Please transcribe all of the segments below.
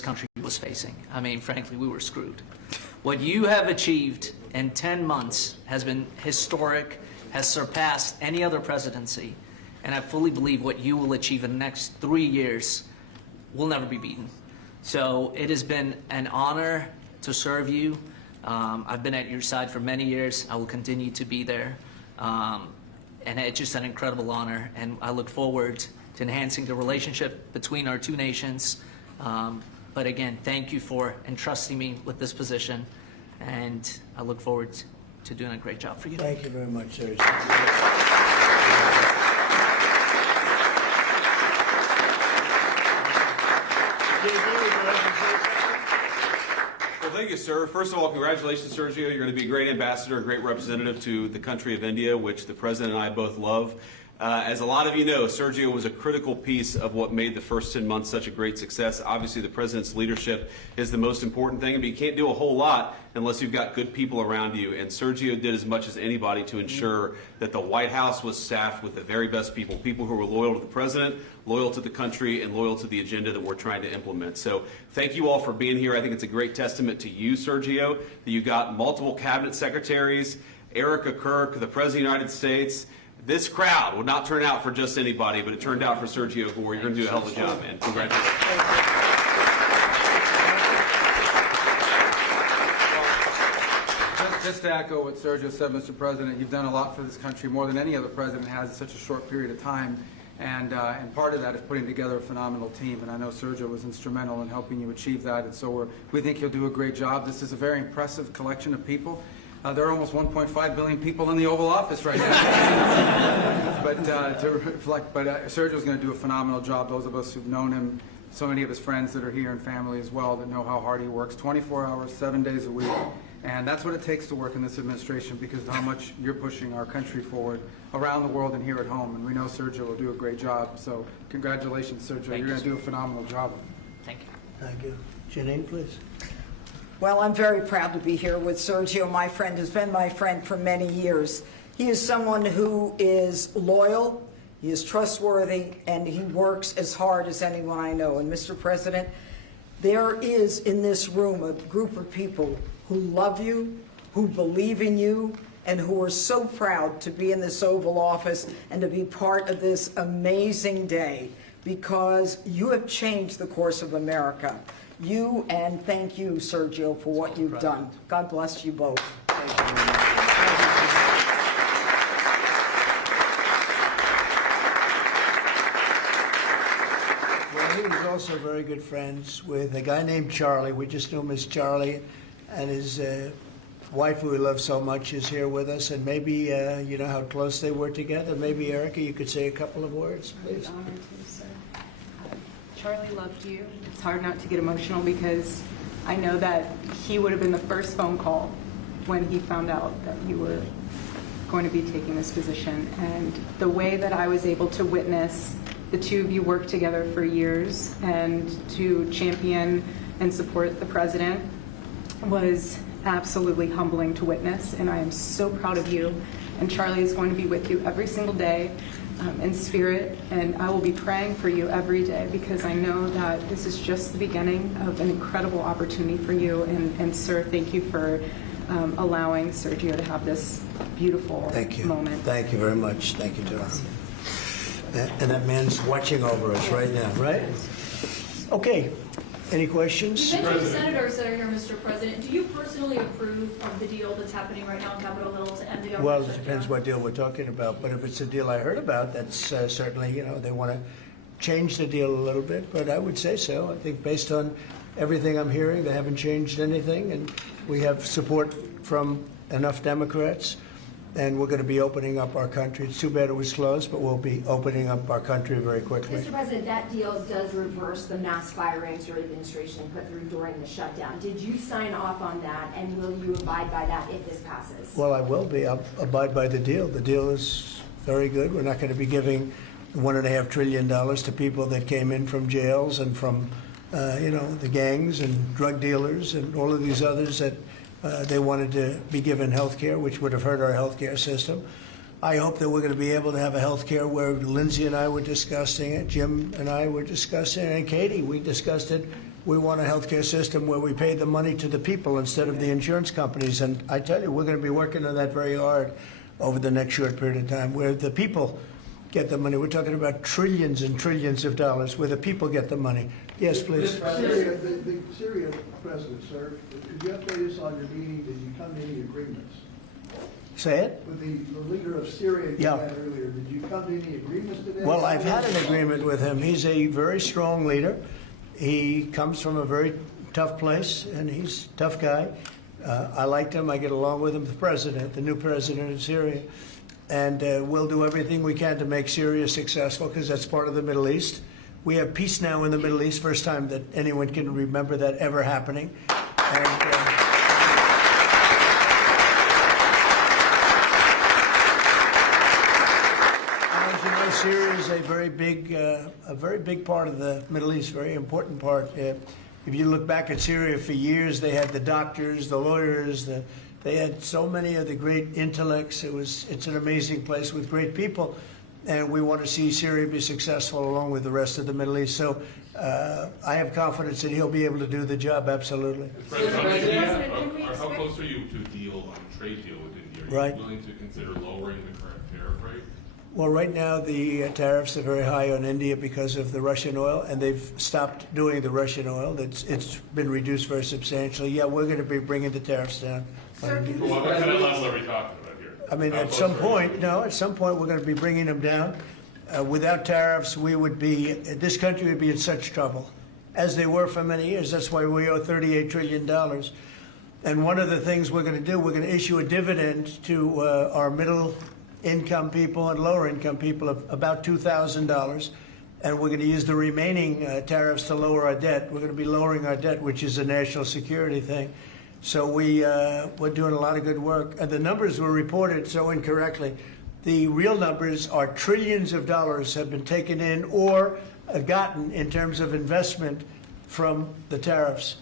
country was facing. I mean, frankly, we were screwed. What you have achieved in 10 months has been historic, has surpassed any other presidency, and I fully believe what you will achieve in the next 3 years will never be beaten. So it has been an honor to serve you. I've been at your side for many years. I will continue to be there. And it's just an incredible honor, and I look forward to enhancing the relationship between our two nations. But again, thank you for entrusting me with this position, and I look forward to doing a great job for you. Thank you very much, Sergio. Well, thank you, sir. First of all, congratulations, Sergio. You're going to be a great ambassador, a great representative to the country of India, which the President and I both love. As a lot of you know, Sergio was a critical piece of what made the first 10 months such a great success. Obviously, the President's leadership is the most important thing, but you can't do a whole lot unless you've got good people around you. And Sergio did as much as anybody to ensure that the White House was staffed with the very best people, people who were loyal to the President, loyal to the country, and loyal to the agenda that we're trying to implement. So thank you all for being here. I think it's a great testament to you, Sergio, that you got multiple cabinet secretaries, Erica Kirk, the President of the United States. This crowd would not turn out for just anybody, but it turned out for Sergio Gore. You're going to do a hell of a job, man. Congratulations. Just to echo what Sergio said, Mr. President, you've done a lot for this country, more than any other president has in such a short period of time. And part of that is putting together a phenomenal team. And I know Sergio was instrumental in helping you achieve that. And so we think he'll do a great job. This is a very impressive collection of people. There are almost 1.5 billion people in the Oval Office right now. But Sergio's going to do a phenomenal job. Those of us who've known him, so many of his friends that are here and family as well, that know how hard he works, 24 hours, 7 days a week. And that's what it takes to work in this administration, because of how much you're pushing our country forward around the world and here at home. And we know Sergio will do a great job. So congratulations, Sergio. You're going to do a phenomenal job. Thank you. Thank you. Janine, please. Well, I'm very proud to be here with Sergio. My friend has been my friend for many years. He is someone who is loyal, he is trustworthy, and he works as hard as anyone I know. And Mr. President, there is in this room a group of people who love you, who believe in you, and who are so proud to be in this Oval Office and to be part of this amazing day, because you have changed the course of America. You, and thank you, Sergio, for what you've done. God bless you both. Thank you very much. Well, he was also very good friends with a guy named Charlie. We just knew him as Charlie, and his wife, who we love so much, is here with us. And maybe you know how close they were together. Maybe, Erica, you could say a couple of words, please. Honored to, sir. Charlie loved you. It's hard not to get emotional because I know that he would have been the first phone call when he found out that you were going to be taking this position. And the way that I was able to witness the two of you work together for years and to champion and support the president was absolutely humbling to witness. And I am so proud of you. And Charlie is going to be with you every single day. In spirit, and I will be praying for you every day, because I know that this is just the beginning of an incredible opportunity for you. And sir, thank you for allowing Sergio to have this beautiful moment. Thank you very much. Thank you, John. And that man's watching over us right now, right? Okay. Any questions? You mentioned senators that are here, Mr. President. Do you personally approve of the deal that's happening right now on Capitol Hill to end the government Well, it shutdown? depends what deal we're talking about. But if it's a deal I heard about, that's certainly, you know, they want to change the deal a little bit. But I would say so. I think based on everything I'm hearing, they haven't changed anything. And we have support from enough Democrats. And we're going to be opening up our country. It's too bad it was closed, but we'll be opening up our country very quickly. Mr. President, that deal does reverse the mass firings your administration put through during the shutdown. Did you sign off on that, and will you abide by that if this passes? Well, I will be. I'll abide by the deal. The deal is very good. We're not going to be giving $1.5 trillion to people that came in from jails and from, you know, the gangs and drug dealers and all of these others that they wanted to be given health care, which would have hurt our health care system. I hope that we're going to be able to have a health care where Lindsay and I were discussing it, Jim and I were discussing it, and Katie, we discussed it We want a healthcare system where we pay the money to the people instead of the insurance companies. And I tell you, we're going to be working on that very hard over the next short period of time, where the people get the money. We're talking about trillions and trillions of dollars, where the people get the money. Yes, please. Syria, the Syria president, sir, could you update us on your meeting? Did you come to any agreements? Say it. With the leader of Syria you Yeah. had earlier, did you come to any agreements today? Well, I've had an agreement with him. He's a very strong leader. He comes from a very tough place, and he's a tough guy. I liked him. I get along with him, the new president of Syria. And we'll do everything we can to make Syria successful, because that's part of the Middle East. We have peace now in the Middle East, first time that anyone can remember that ever happening. And, as you know, Syria is a very big part of the Middle East, very important part. If you look back at Syria, for years they had the doctors, the lawyers, they had so many of the great intellects. It's an amazing place with great people, and we want to see Syria be successful along with the rest of the Middle East. So I have confidence that he'll be able to do the job, absolutely. How close are you to a deal on a trade deal with India? Are Right. you willing to consider lowering the current tariff rate? Well, right now the tariffs are very high on India because of the Russian oil, and they've stopped doing the Russian oil. It's been reduced very substantially. Yeah, we're going to be bringing the tariffs down. What kind of level are we talking about here? I mean, at some point we're going to be bringing them down. Without tariffs, this country would be in such trouble, as they were for many years. That's why we owe $38 trillion. And one of the things we're going to do, we're going to issue a dividend to our middle income people and lower income people of about $2,000. And we're going to use the remaining tariffs to lower our debt. We're going to be lowering our debt, which is a national security thing. So we're doing a lot of good work. And the numbers were reported so incorrectly. The real numbers are trillions of dollars have been taken in or gotten in terms of investment from the tariffs.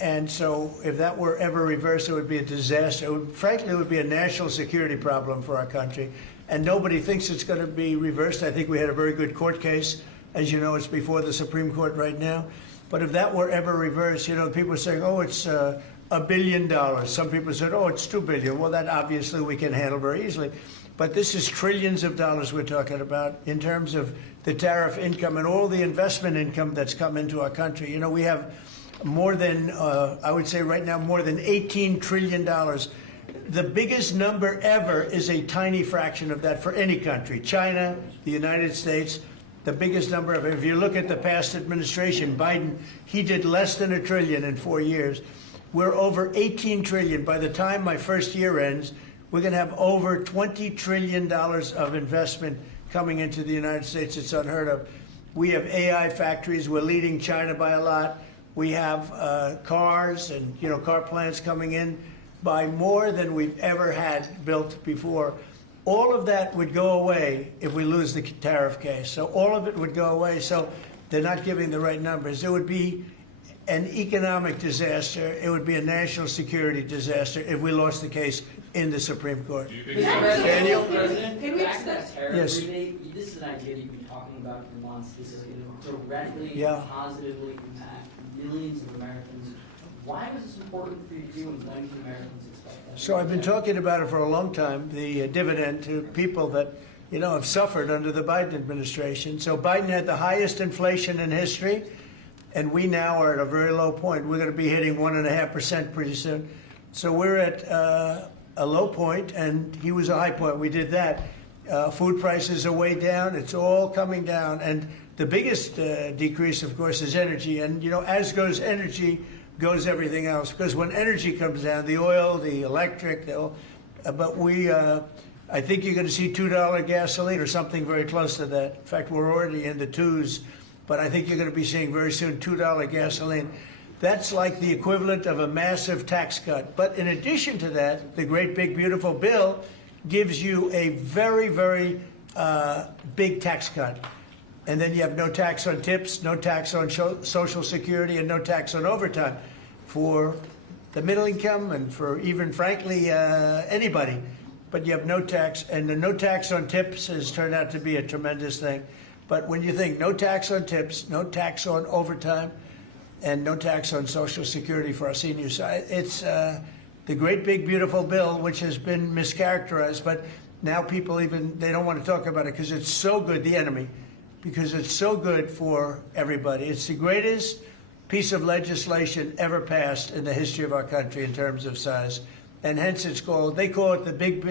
And so if that were ever reversed, it would be a disaster. Frankly, it would be a national security problem for our country. And nobody thinks it's going to be reversed. I think we had a very good court case. As you know, it's before the Supreme Court right now. But if that were ever reversed, people are saying, oh, it's $1 billion. Some people said, oh, it's $2 billion. Well, that obviously we can handle very easily. But this is trillions of dollars we're talking about in terms of the tariff income and all the investment income that's come into our country. We have more than, I would say right now, more than $18 trillion. The biggest number ever is a tiny fraction of that for any country. China, the United States, the biggest number ever. If you look at the past administration, Biden, he did less than $1 trillion in 4 years. We're over 18 trillion. By the time my first year ends, we're going to have over $20 trillion of investment coming into the United States. It's unheard of. We have AI factories. We're leading China by a lot. We have cars and car plants coming in by more than we've ever had built before. All of that would go away if we lose the tariff case. So all of it would go away. So they're not giving the right numbers. It would be an economic disaster. It would be a national security disaster if we lost the case in the Supreme Court. Daniel? President, back to that tariff Yes. rebate, this is an idea that you've been talking about for months. This is going to directly and positively impact millions of Americans. Why was this important for you to do, and when can Americans expect that? So I've been talking about it for a long time, the dividend to people that, have suffered under the Biden administration. So Biden had the highest inflation in history, and we now are at a very low point. We're going to be hitting 1.5% pretty soon. So we're at a low point, and he was a high point. We did that. Food prices are way down. It's all coming down. And the biggest decrease, of course, is energy. And, as goes energy, goes everything else. Because when energy comes down, the oil, the electric, I think you're going to see $2 gasoline or something very close to that. In fact, we're already in the twos. But I think you're going to be seeing very soon $2 gasoline. That's like the equivalent of a massive tax cut. But in addition to that, the great big beautiful bill gives you a very, very big tax cut. And then you have no tax on tips, no tax on Social Security, and no tax on overtime for the middle income and for even, frankly, anybody. But you have no tax, and the no tax on tips has turned out to be a tremendous thing. But when you think no tax on tips, no tax on overtime, and no tax on Social Security for our seniors. It's the great big beautiful bill, which has been mischaracterized, but now people they don't want to talk about it because it's so good, the enemy, because it's so good for everybody. It's the greatest piece of legislation ever passed in the history of our country in terms of size. And hence they call it the big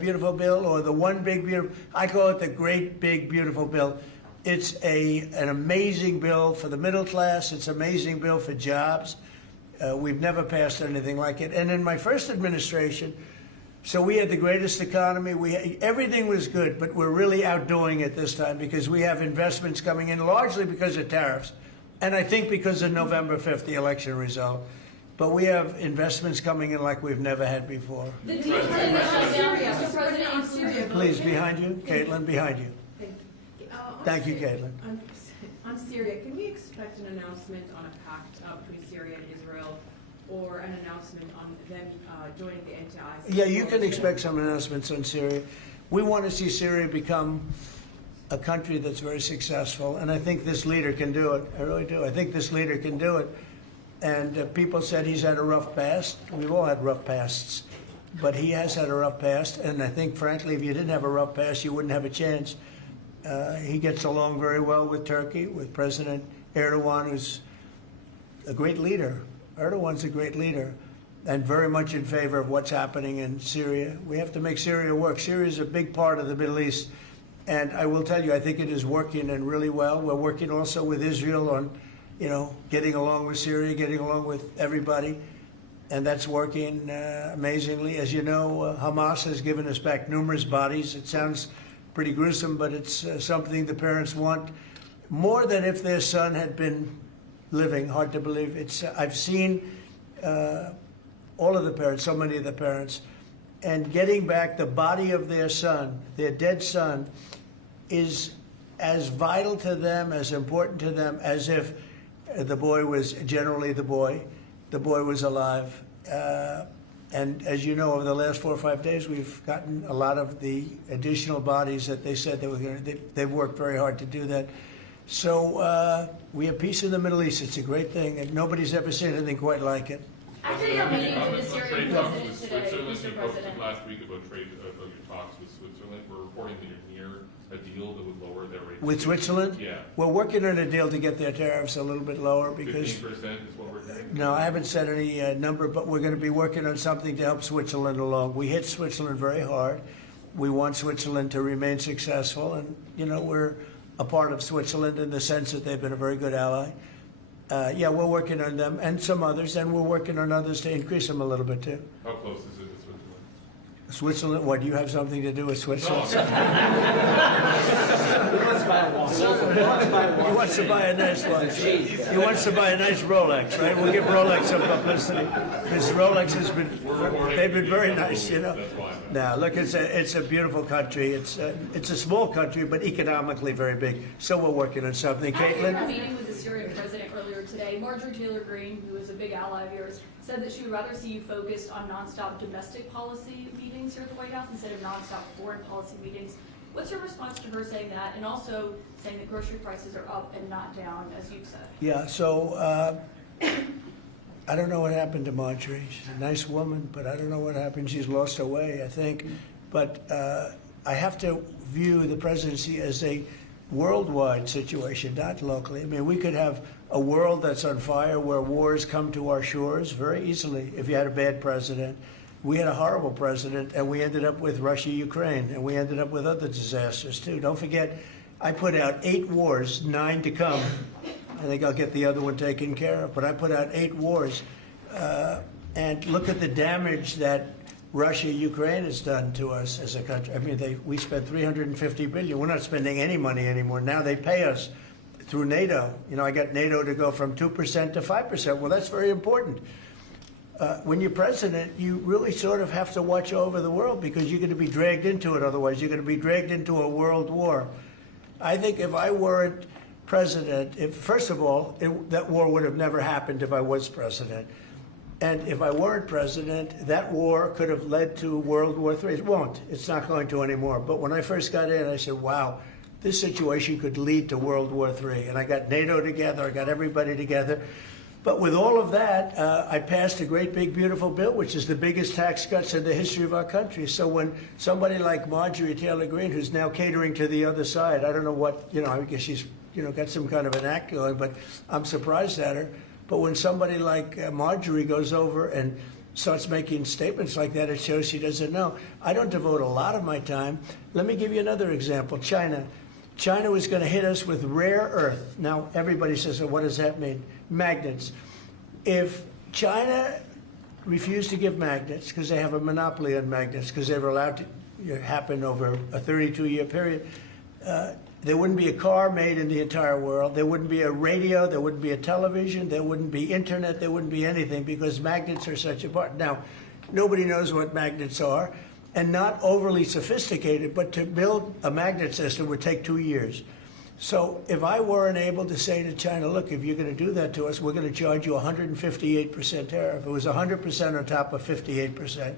beautiful bill, or the one big beautiful. I call it the great big beautiful bill. It's an amazing bill for the middle class. It's an amazing bill for jobs. We've never passed anything like it. And in my first administration, so we had the greatest economy. Everything was good, but we're really outdoing it this time because we have investments coming in, largely because of tariffs, and I think because of November 5th, the election result. But we have investments coming in like we've never had before. The deal for the shutdown, Mr. President, on Syria. Please, behind you. Caitlin, behind you. Thank you, Caitlin. On Syria, can we expect an announcement on a pact between Syria and Israel, or an announcement on them joining the anti-ISIS? Yeah, you can expect some announcements on Syria. We want to see Syria become a country that's very successful, and I think this leader can do it. I really do. I think this leader can do it. And people said he's had a rough past. We've all had rough pasts, but he has had a rough past, and I think, frankly, if you didn't have a rough past, you wouldn't have a chance. He gets along very well with Turkey, with President Erdogan, who's a great leader. Erdogan's a great leader and very much in favor of what's happening in Syria. We have to make Syria work. Syria is a big part of the Middle East. And I will tell you, I think it is working and really well. We're working also with Israel on, getting along with Syria, getting along with everybody. And that's working amazingly. As you know, Hamas has given us back numerous bodies. It sounds pretty gruesome, but it's something the parents want more than if their son had been living. Hard to believe. I've seen all of the parents, so many of the parents, and getting back the body of their son, their dead son, is as vital to them, as important to them, as if the boy was generally the boy was alive. And as you know, over the last 4 or 5 days, we've gotten a lot of the additional bodies that they said they were going to. They've worked very hard to do that. So we have peace in the Middle East. It's a great thing, and nobody's ever seen anything quite like it. After your meeting with the Syrian president today, Switzerland, Mr. you President. posted last week about your talks with Switzerland. We're reporting that you're near a deal that would lower their rates. With Switzerland? Yeah. We're working on a deal to get their tariffs a little bit lower because. 15% is what we're doing. No, I haven't said any number, but we're going to be working on something to help Switzerland along. We hit Switzerland very hard. We want Switzerland to remain successful, and we're a part of Switzerland in the sense that they've been a very good ally. Yeah, we're working on them and some others, and we're working on others to increase them a little bit too. How close is it to Switzerland? Switzerland? What, do you have something to do with Switzerland? He wants to buy a watch. He wants to buy a nice watch. He wants to buy a nice Rolex, right? We'll give Rolex some publicity. Because Rolex has they've been very nice, Now, look, it's a beautiful country. It's a small country, but economically very big. So we're working on something. After Caitlin? your meeting with the Syrian president earlier today, Marjorie Taylor Greene, who is a big ally of yours, said that she would rather see you focused on nonstop domestic policy meetings here at the White House instead of nonstop foreign policy meetings. What's your response to her saying that, and also saying that grocery prices are up and not down, as you've said? Yeah, so I don't know what happened to Marjorie. She's a nice woman, but I don't know what happened. She's lost her way, I think. But I have to view the presidency as a worldwide situation, not locally. I mean, we could have a world that's on fire where wars come to our shores very easily if you had a bad president. We had a horrible president, and we ended up with Russia, Ukraine, and we ended up with other disasters, too. Don't forget, I put out 8 wars, 9 to come. I think I'll get the other one taken care of, but I put out 8 wars. And look at the damage that Russia, Ukraine has done to us as a country. I mean, we spent $350 billion. We're not spending any money anymore. Now they pay us through NATO. I got NATO to go from 2% to 5%. Well, that's very important. When you're president, you really sort of have to watch over the world because you're going to be dragged into it otherwise. You're going to be dragged into a world war. I think if I weren't president, first of all, that war would have never happened if I was president. And if I weren't president, that war could have led to World War III. It won't. It's not going to anymore. But when I first got in, I said, wow, this situation could lead to World War III. And I got NATO together. I got everybody together. But with all of that, I passed a great big beautiful bill, which is the biggest tax cuts in the history of our country. So when somebody like Marjorie Taylor Greene, who's now catering to the other side, I don't know what, I guess she's, got some kind of an act going, but I'm surprised at her. But when somebody like Marjorie goes over and starts making statements like that, it shows she doesn't know. I don't devote a lot of my time. Let me give you another example. China. China was going to hit us with rare earth. Now, everybody says, well, what does that mean? Magnets. If China refused to give magnets, because they have a monopoly on magnets, because they were allowed to happen over a 32-year period, there wouldn't be a car made in the entire world. There wouldn't be a radio. There wouldn't be a television. There wouldn't be internet. There wouldn't be anything, because magnets are such a part. Now, nobody knows what magnets are, and not overly sophisticated, but to build a magnet system would take 2 years. So if I weren't able to say to China, look, if you're going to do that to us, we're going to charge you 158% tariff. It was 100% on top of 58%.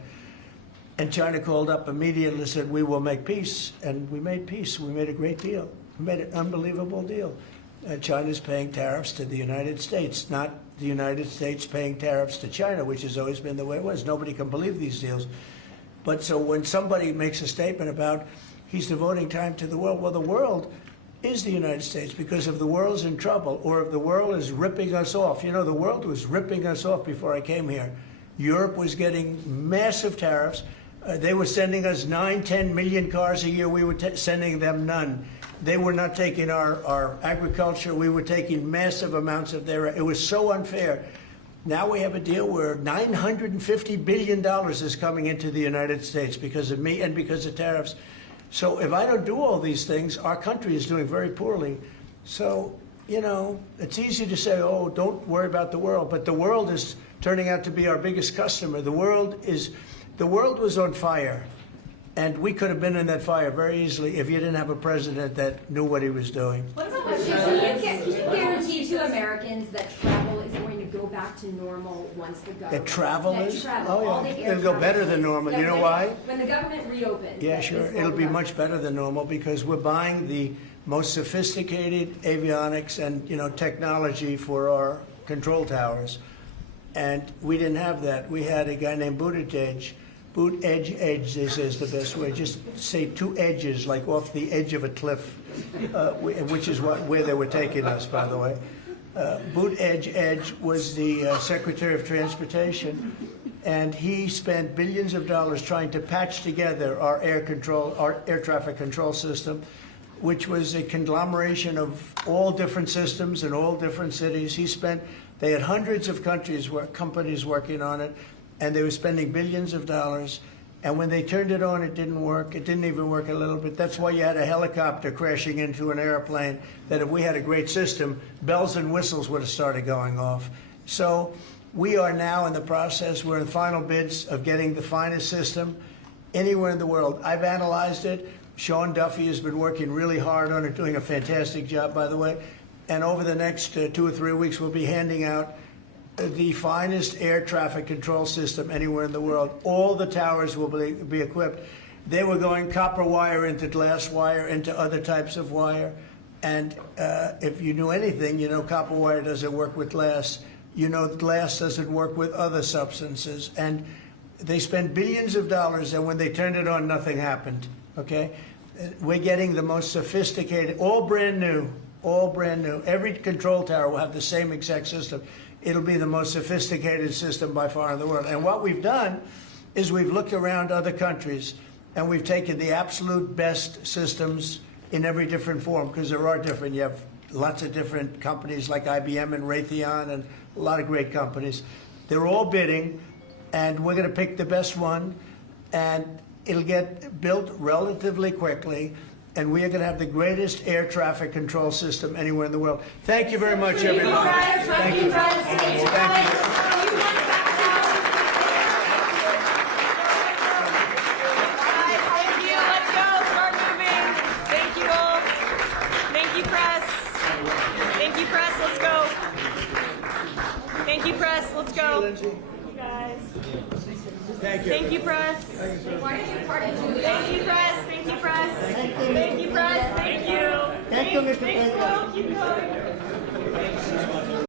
And China called up immediately and said, we will make peace. And we made peace. We made a great deal. We made an unbelievable deal. China's paying tariffs to the United States, not the United States paying tariffs to China, which has always been the way it was. Nobody can believe these deals. But so when somebody makes a statement about he's devoting time to the world, well, the world is the United States, because if the world's in trouble or if the world is ripping us off, the world was ripping us off before I came here. Europe was getting massive tariffs. They were sending us 9-10 million cars a year. We were sending them none. They were not taking our agriculture. We were taking massive amounts of their. It was so unfair. Now we have a deal where $950 billion is coming into the United States because of me and because of tariffs. So if I don't do all these things, our country is doing very poorly. So, it's easy to say, oh, don't worry about the world. But the world is turning out to be our biggest customer. The world was on fire. And we could have been in that fire very easily if you didn't have a president that knew what he was doing. Can you guarantee to Americans that travel is going to go back to normal once the government... That travel is? All the air It'll go better than normal. You know why? When the government reopens. Yeah, sure. It'll be much better than normal because we're buying the most sophisticated avionics and, technology for our control towers. And we didn't have that. We had a guy named Buttigieg. Edge, they say is the best way. Just say two edges, like off the edge of a cliff, which is where they were taking us, by the way. Edge was the Secretary of Transportation, and he spent billions of dollars trying to patch together our air traffic control system, which was a conglomeration of all different systems in all different cities. They had hundreds of companies working on it. And they were spending billions of dollars. And when they turned it on, it didn't work. It didn't even work a little bit. That's why you had a helicopter crashing into an airplane, that if we had a great system, bells and whistles would have started going off. So we are now in the process. We're in final bids of getting the finest system anywhere in the world. I've analyzed it. Sean Duffy has been working really hard on it, doing a fantastic job, by the way. And over the next 2 or 3 weeks, we'll be handing out the finest air traffic control system anywhere in the world. All the towers will be equipped. They were going copper wire into glass wire into other types of wire. And if you knew anything, copper wire doesn't work with glass. Glass doesn't work with other substances. And they spent billions of dollars, and when they turned it on, nothing happened, okay? We're getting the most sophisticated, all brand new. Every control tower will have the same exact system. It'll be the most sophisticated system by far in the world. And what we've done is we've looked around other countries and we've taken the absolute best systems in every different form, because there are different. You have lots of different companies like IBM and Raytheon and a lot of great companies. They're all bidding, and we're going to pick the best one, and it'll get built relatively quickly. And we are going to have the greatest air traffic control system anywhere in the world. Thank you very much, everybody. Thank you. Thank you. Let's go. Start moving. Thank you all. Thank you, press. Thank you, press. Let's go. Thank you, press. Let's go. You guys. Thank you. Thank you, press. Thank you, press. Thank you, press. Thank you, press. Thank you, press. Thank you. Thank you, Mr. President. Keep going.